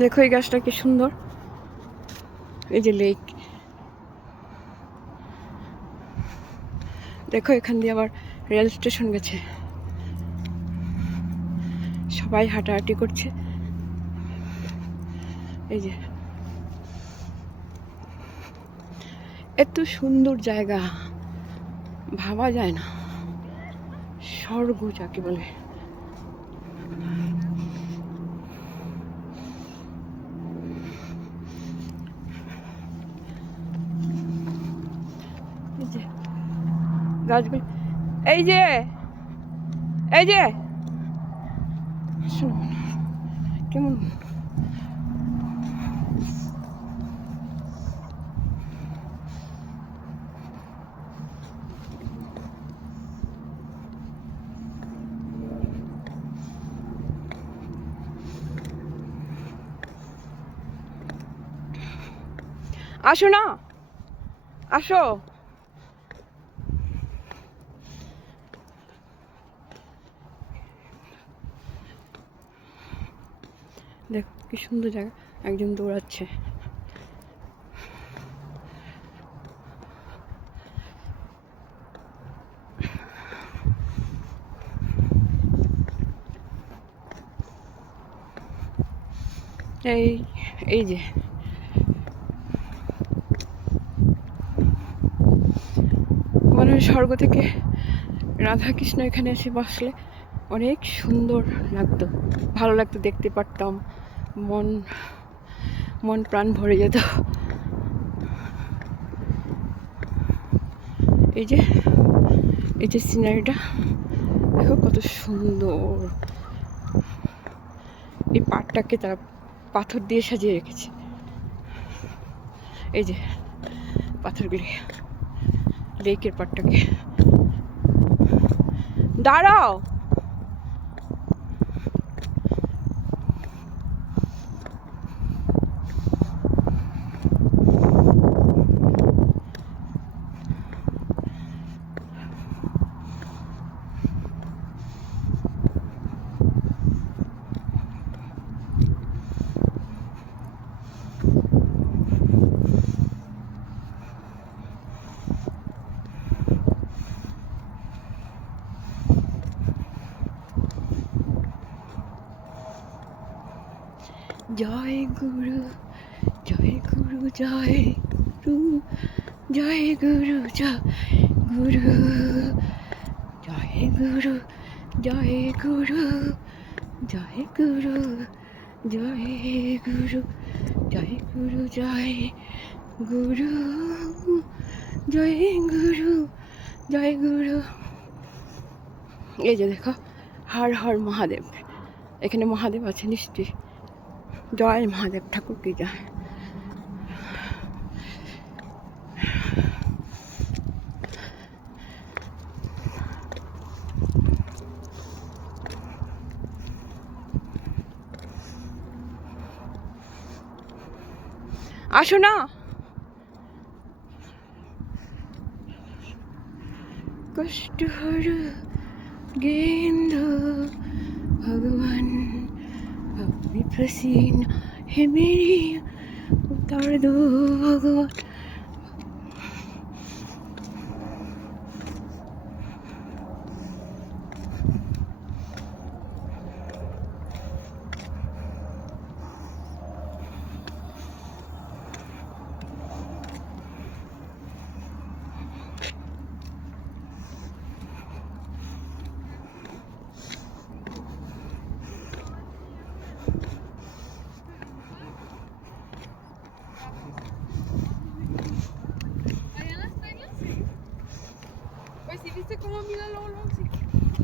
দেখো এই গাছটা কি সুন্দর, এই যে লেক। দেখো এখান দিয়ে আবার রেল স্টেশন গেছে, সবাই হাঁটাহাঁটি করছে। এই যে এত সুন্দর জায়গা, ভাবা যায় না, স্বর্গ যাকে বলে। এই যে গাছগুলো, এই যে এই যে শোনো কেমন, আসো না, আসো। দেখো কি সুন্দর জায়গা, একজন দৌড়াচ্ছে। এই এই যে মনে হয় স্বর্গ থেকে রাধা কৃষ্ণ এখানে এসে বসলে অনেক সুন্দর লাগতো, ভালো লাগতো, দেখতে পারতাম, মন মন প্রাণ ভরে যেত। এই যে এই যে সিনারিটা দেখো কত সুন্দর, এই পাড়টাকে তারা পাথর দিয়ে সাজিয়ে রেখেছে। এই যে পাথরগুলি, লেকের পাড়টাকে। দাঁড়াও, জয় গুরু, জয় গুরু, জয় গুরু, জয় গুরু, জয় গুরু, জয় গুরু, জয় গুরু, জয় গুরু, জয় গুরু, জয় গুরু, জয় গুরু, জয় গুরু, জয় গুরু। এই যে দেখো, হর হর মহাদেব, এখানে মহাদেব আছে নিশ্চয়ই। জয় মহাদেব ঠাকুর কি জয়। আসো না, কষ্ট হর গেন্দু ভগবান আপনি প্রসন্ন হে মেরি উতার দো ভগবান। ¿Viste cómo mira Lolo?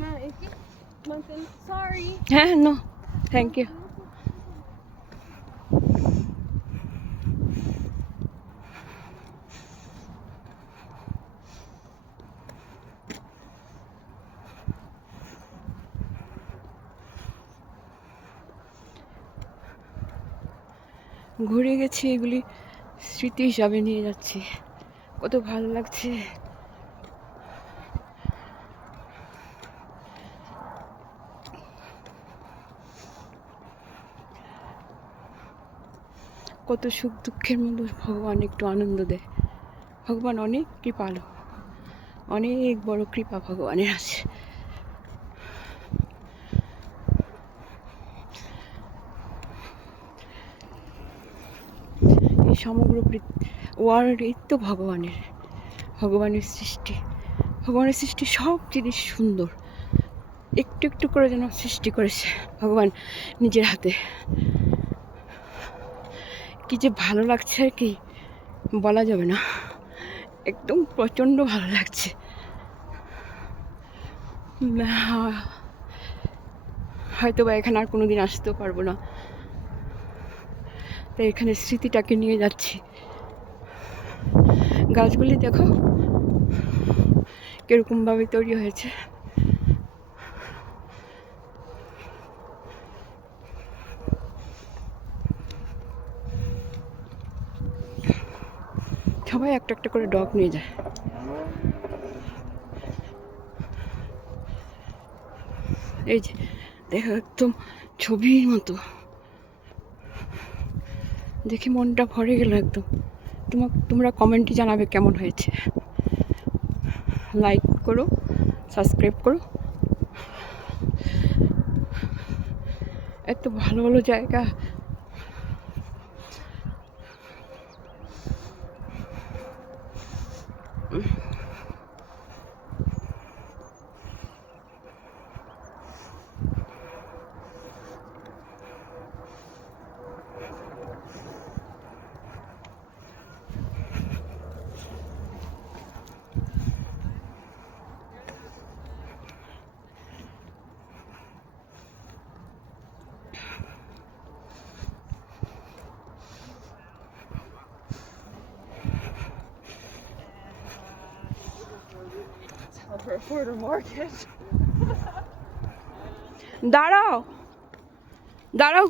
Ma, es que mantén. Sorry. হ্যাঁ, নো থ্যাংক ইউ। ঘুরে গেছি, এগুলি স্মৃতি হিসাবে নিয়ে যাচ্ছি, কত ভালো লাগছে। কত সুখ দুঃখের মধ্যে ভগবান একটু আনন্দ দেয়। ভগবান অনেক কৃপালু, অনেক বড় কৃপা ভগবানের আছে। এই সমগ্র ওয়ার্ল্ডই তো ভগবানের সৃষ্টি। ভগবানের সৃষ্টি সব জিনিস সুন্দর, একটু একটু করে যেন সৃষ্টি করেছে ভগবান নিজের হাতে। কি যে ভালো লাগছে আর কি বলা যাবে না, একদম প্রচণ্ড ভালো লাগছে। হয়তো বা এখানে আর কোনোদিন আসতেও পারবো না, তাই এখানে স্মৃতিটাকে নিয়ে যাচ্ছি। গাছগুলি দেখো কিরকমভাবে তৈরি হয়েছে। সবাই একটা একটা করে ডগ নিয়ে যায়। এই যে দেখো, একদম ছবির মতো, দেখে মনটা ভরে গেল একদম। তোমরা কমেন্টে জানাবে কেমন হয়েছে। লাইক করো, সাবস্ক্রাইব করো। এত ভালো ভালো জায়গা। For the market. দাঁড়াও দাঁড়াও।